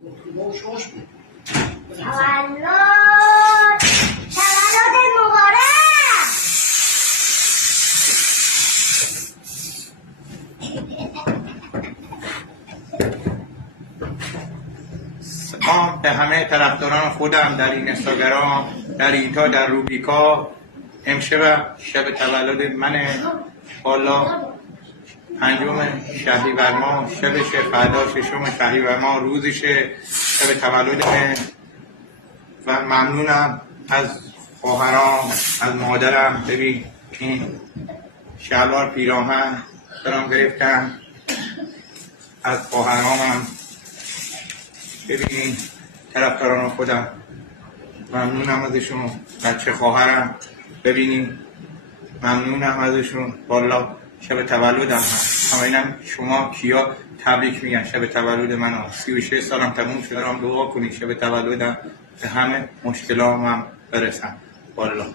تولد مبارک. سلام به همه طرفداران خودم در این اینستاگرام، در ایتا، در روبیکا. امشب شب تولد منه، والا 5 شهریور ماه شبشه، فردا 6 شهریور ماه روزشه، شب تولدمه و ممنونم از خواهرام، از مادرم. ببین این شلوار پیراهن برام گرفتن، از خواهرامم. ببینین طرفداران خودم ممنونم ازشون. بچه خواهرم ببینین ممنونم ازشون. والا شب تولدم هست. همینم شما کیا تبریک میگن شب تولد من 36 سالم تموم شد. دارم دعا کنید شب تولدم به همه مشکلاتم برسم. والا